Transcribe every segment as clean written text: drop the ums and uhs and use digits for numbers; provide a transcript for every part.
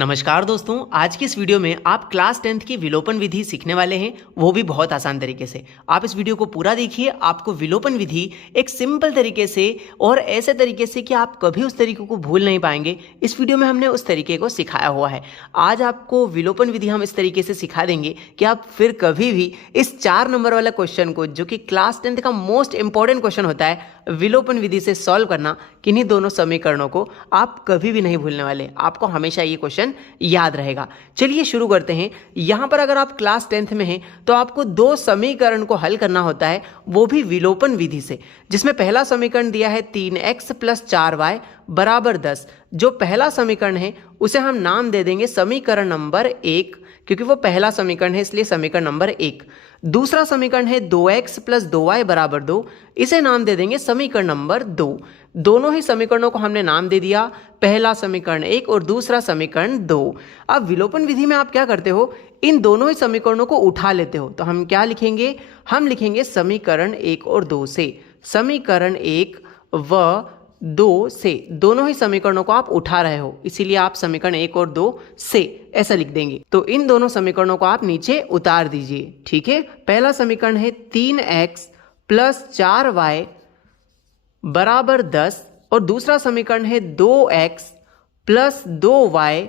नमस्कार दोस्तों, आज की इस वीडियो में आप क्लास 10th की विलोपन विधि सीखने वाले हैं, वो भी बहुत आसान तरीके से। आप इस वीडियो को पूरा देखिए, आपको विलोपन विधि एक सिंपल तरीके से और ऐसे तरीके से कि आप कभी उस तरीके को भूल नहीं पाएंगे। इस वीडियो में हमने उस तरीके को सिखाया हुआ है। आज आपको विलोपन विधि हम इस तरीके से सिखा देंगे कि आप फिर कभी भी इस 4 नंबर वाला क्वेश्चन को, जो कि क्लास 10th का मोस्ट इंपॉर्टेंट क्वेश्चन होता है, विलोपन विधि से सॉल्व करना, किन्हीं दोनों समीकरणों को आप कभी भी नहीं भूलने वाले। आपको हमेशा ये क्वेश्चन याद रहेगा। चलिए शुरू करते हैं। यहां पर अगर आप क्लास 10th में हैं तो आपको 2 समीकरण को हल करना होता है, वो भी विलोपन विधि से, जिसमें पहला समीकरण दिया है 3x + 4y = 10। जो पहला समीकरण है उसे हम नाम दे देंगे समीकरण नंबर 1, क्योंकि वो पहला समीकरण है, इसलिए समीकरण नंबर 1। दूसरा समीकरण है 2x + 2y = 2, इसे नाम दे देंगे समीकरण नंबर 2। दोनों ही समीकरणों को हमने नाम दे दिया, पहला समीकरण 1 और दूसरा समीकरण 2। अब विलोपन विधि में आप क्या करते हो, इन दोनों ही समीकरणों को उठा लेते हो। तो हम क्या लिखेंगे, हम लिखेंगे समीकरण 1 और 2 से। समीकरण 1 व 2 से दोनों ही समीकरणों को आप उठा रहे हो, इसीलिए आप समीकरण 1 और 2 से ऐसा लिख देंगे। तो इन दोनों समीकरणों को आप नीचे उतार दीजिए। ठीक है, पहला समीकरण है 3x + 4y = 10 और दूसरा समीकरण है 2x + 2y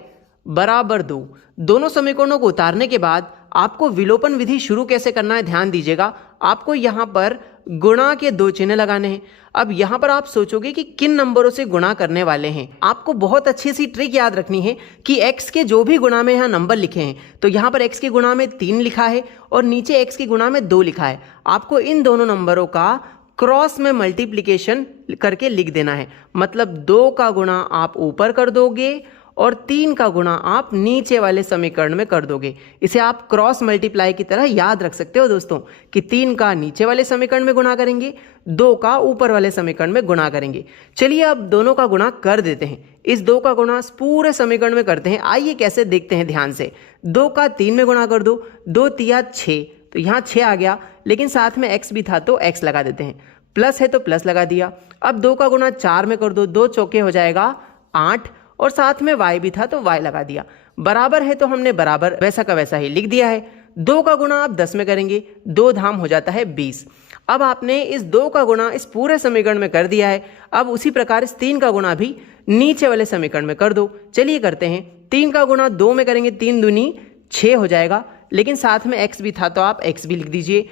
= 2। दोनों समीकरणों को उतारने के बाद आपको विलोपन विधि शुरू कैसे करना है, ध्यान दीजिएगा। आपको यहां पर गुणा के 2 चिन्ह लगाने हैं। अब यहां पर आप सोचोगे कि किन नंबरों से गुणा करने वाले हैं। आपको बहुत अच्छी सी ट्रिक याद रखनी है कि x के जो भी गुणा में यहां नंबर लिखे हैं, तो यहां पर x के गुणा में 3 लिखा है और नीचे x के गुणा में 2 लिखा है। आपको इन दोनों नंबरों का क्रॉस में मल्टीप्लिकेशन करके लिख देना है। मतलब 2 का गुणा आप ऊपर कर दोगे और 3 का गुणा आप नीचे वाले समीकरण में कर दोगे। इसे आप क्रॉस मल्टीप्लाई की तरह याद रख सकते हो दोस्तों, कि 3 का नीचे वाले समीकरण में गुणा करेंगे, 2 का ऊपर वाले समीकरण में गुणा करेंगे। चलिए अब दोनों का गुणा कर देते हैं। इस 2 का गुणा पूरे समीकरण में करते हैं। आइए कैसे देखते हैं ध्यान से। 2 का 3 में गुणा कर दो, 2 तिया 6, तो यहाँ 6 आ गया, लेकिन साथ में x भी था तो x लगा देते हैं। प्लस है तो प्लस लगा दिया। अब 2 का गुणा 4 में कर दो, 2 चौके हो जाएगा 8 और साथ में y भी था तो y लगा दिया। बराबर है तो हमने बराबर वैसा का वैसा ही लिख दिया है। 2 का गुणा आप 10 में करेंगे, 2 धाम हो जाता है 20। अब आपने इस 2 का गुणा इस पूरे समीकरण में कर दिया है। अब उसी प्रकार इस 3 का गुणा भी नीचे वाले समीकरण में कर दो। चलिए करते हैं। 3 का गुणा 2 में करेंगे, 3 दूनी 6 हो जाएगा, लेकिन साथ में x भी था तो आप x भी लिख दीजिए।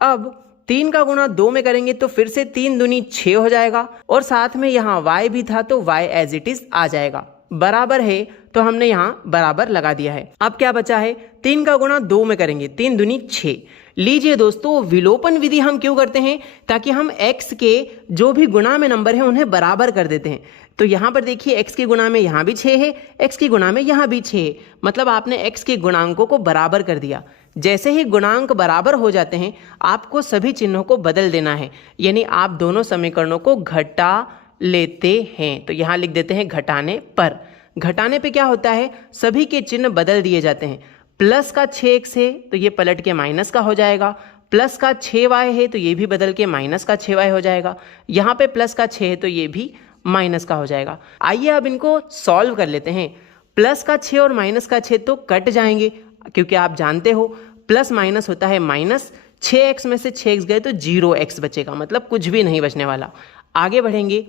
अब 3 का गुणा 2 में करेंगे तो फिर से 3 दूनी 6 हो जाएगा और साथ में यहाँ y भी था तो y एज इट इज आ जाएगा। बराबर है तो हमने यहाँ बराबर लगा दिया है। अब क्या बचा है, 3 का गुणा 2 में करेंगे, 3 दूनी 6। लीजिए दोस्तों, विलोपन विधि हम क्यों करते हैं, ताकि हम x के जो भी गुणा में नंबर है उन्हें बराबर कर देते हैं। तो यहाँ पर देखिए, x के गुणा में यहाँ भी 6 है, x के गुणा में यहाँ भी 6 है, मतलब आपने x के गुणांकों को बराबर कर दिया। जैसे ही गुणांक बराबर हो जाते हैं, आपको सभी चिन्हों को बदल देना है, यानी आप दोनों समीकरणों को घटा लेते हैं। तो यहाँ लिख देते हैं घटाने पर। घटाने पे क्या होता है, सभी के चिन्ह बदल दिए जाते हैं। प्लस का 6x है तो ये पलट के माइनस का हो जाएगा, प्लस का 6y है तो ये भी बदल के माइनस का 6y हो जाएगा, यहाँ पे प्लस का 6 है तो ये भी माइनस का हो जाएगा। आइए अब इनको सॉल्व कर लेते हैं। प्लस का 6 और माइनस का 6 तो कट जाएंगे, क्योंकि आप जानते हो प्लस माइनस होता है माइनस। 6x में से 6x गए तो 0x बचेगा, मतलब कुछ भी नहीं बचने वाला। आगे बढ़ेंगे।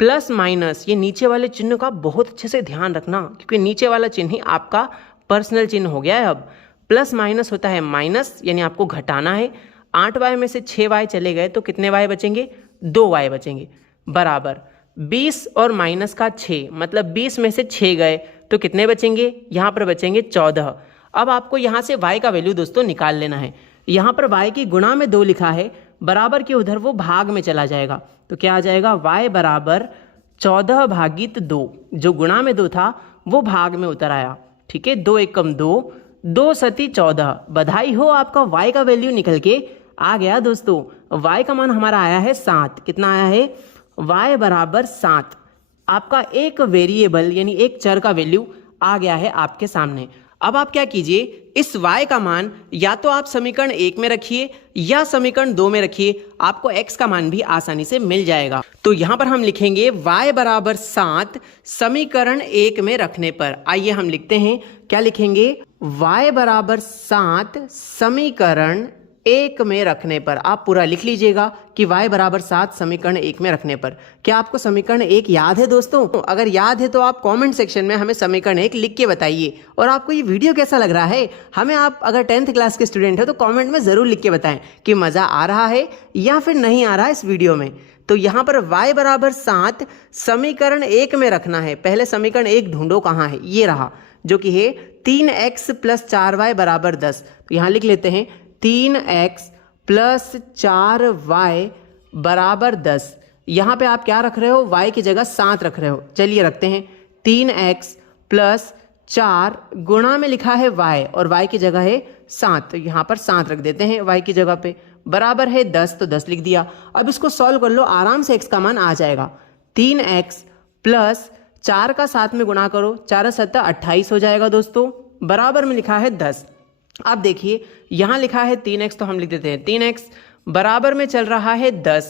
प्लस माइनस, ये नीचे वाले चिन्ह का बहुत अच्छे से ध्यान रखना, क्योंकि नीचे वाला चिन्ह ही आपका पर्सनल चिन्ह हो गया है। अब प्लस माइनस होता है माइनस, यानी आपको घटाना है। 8y में से 6y चले गए तो कितने y बचेंगे, 2y बचेंगे। बराबर 20 और माइनस का 6, मतलब 20 में से 6 गए तो कितने बचेंगे, यहाँ पर बचेंगे 14। अब आपको यहाँ से y का वैल्यू दोस्तों निकाल लेना है। यहाँ पर y की गुणा में 2 लिखा है, बराबर के उधर वो भाग में चला जाएगा, तो क्या आ जाएगा, y = 14/2। जो गुणा में 2 था वो भाग में उतर आया। ठीक है, 2 एकम 2, 2 सती 14। बधाई हो, आपका y का वैल्यू निकल के आ गया दोस्तों। y का मान हमारा आया है 7। कितना आया है, y = 7। आपका एक वेरिएबल यानी एक चर का वैल्यू आ गया है आपके सामने। अब आप क्या कीजिए, इस y का मान या तो आप समीकरण 1 में रखिए या समीकरण 2 में रखिए, आपको x का मान भी आसानी से मिल जाएगा। तो यहां पर हम लिखेंगे y बराबर 7 समीकरण 1 में रखने पर। आइए हम लिखते हैं, क्या लिखेंगे, y बराबर 7 समीकरण 1 में रखने पर। आप पूरा लिख लीजिएगा कि y बराबर 7 समीकरण 1 में रखने पर। क्या आपको समीकरण 1 याद है दोस्तों? अगर याद है तो आप कमेंट सेक्शन में हमें समीकरण 1 लिख के बताइए। और आपको ये वीडियो कैसा लग रहा है, हमें आप अगर 10th क्लास के स्टूडेंट है तो कमेंट में ज़रूर लिख के बताएं कि मज़ा आ रहा है या फिर नहीं आ रहा है इस वीडियो में। तो यहाँ पर y बराबर 7 समीकरण 1 में रखना है। पहले समीकरण 1 ढूंढो, कहाँ है, ये रहा, जो कि है 3x + 4y बराबर 10। तो यहाँ लिख लेते हैं 3x + 4y बराबर 10। यहाँ पे आप क्या रख रहे हो, y की जगह 7 रख रहे हो। चलिए रखते हैं 3x + 4 गुणा में लिखा है y और y की जगह है 7, तो यहाँ पर 7 रख देते हैं y की जगह पे, बराबर है 10, तो 10 लिख दिया। अब इसको सॉल्व कर लो, आराम से x का मान आ जाएगा। 3x + 4 का 7 में गुणा करो, 4 × 7 = 28 हो जाएगा दोस्तों, बराबर में लिखा है 10। अब देखिए यहाँ लिखा है 3x, तो हम लिख देते हैं 3x, बराबर में चल रहा है 10।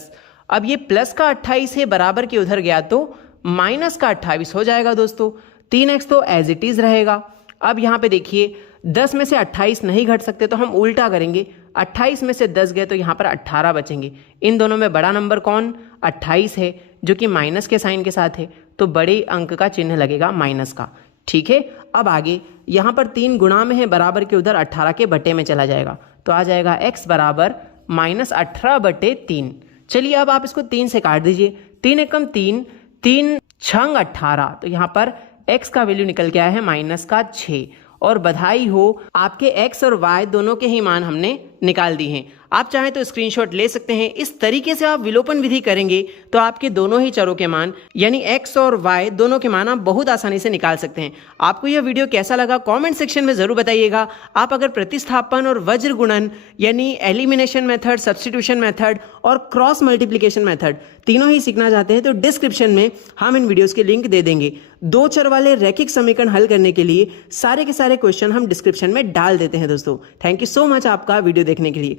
अब ये प्लस का 28 है, बराबर के उधर गया तो माइनस का 28 हो जाएगा दोस्तों। 3x तो एज इट इज रहेगा। अब यहाँ पे देखिए 10 में से 28 नहीं घट सकते, तो हम उल्टा करेंगे, 28 में से 10 गए तो यहाँ पर 18 बचेंगे। इन दोनों में बड़ा नंबर कौन, 28 है, जो कि माइनस के साइन के साथ है, तो बड़े अंक का चिन्ह लगेगा माइनस का। ठीक है, अब आगे यहाँ पर 3 गुणा में है, बराबर के उधर 18 के बटे में चला जाएगा, तो आ जाएगा x बराबर -18/3। चलिए अब आप इसको 3 से काट दीजिए, 3 एकम 3, 3 छंग 18, तो यहाँ पर x का वैल्यू निकल के आया है -6। और बधाई हो, आपके x और y दोनों के ही मान हमने निकाल दी हैं। आप चाहें तो स्क्रीनशॉट ले सकते हैं। इस तरीके से आप विलोपन विधि करेंगे तो आपके दोनों ही चरों के मान यानी x और y दोनों के मान आप बहुत आसानी से निकाल सकते हैं। आपको यह वीडियो कैसा लगा कमेंट सेक्शन में ज़रूर बताइएगा। आप अगर प्रतिस्थापन और वज्र गुणन यानी एलिमिनेशन मेथड, सब्स्टिट्यूशन मेथड और क्रॉस मल्टीप्लिकेशन मेथड तीनों ही सीखना चाहते हैं तो डिस्क्रिप्शन में हम इन वीडियोज़ के लिंक दे देंगे। 2 चर वाले रैखिक समीकरण हल करने के लिए सारे के सारे क्वेश्चन हम डिस्क्रिप्शन में डाल देते हैं दोस्तों। थैंक यू सो मच आपका वीडियो देखने के लिए।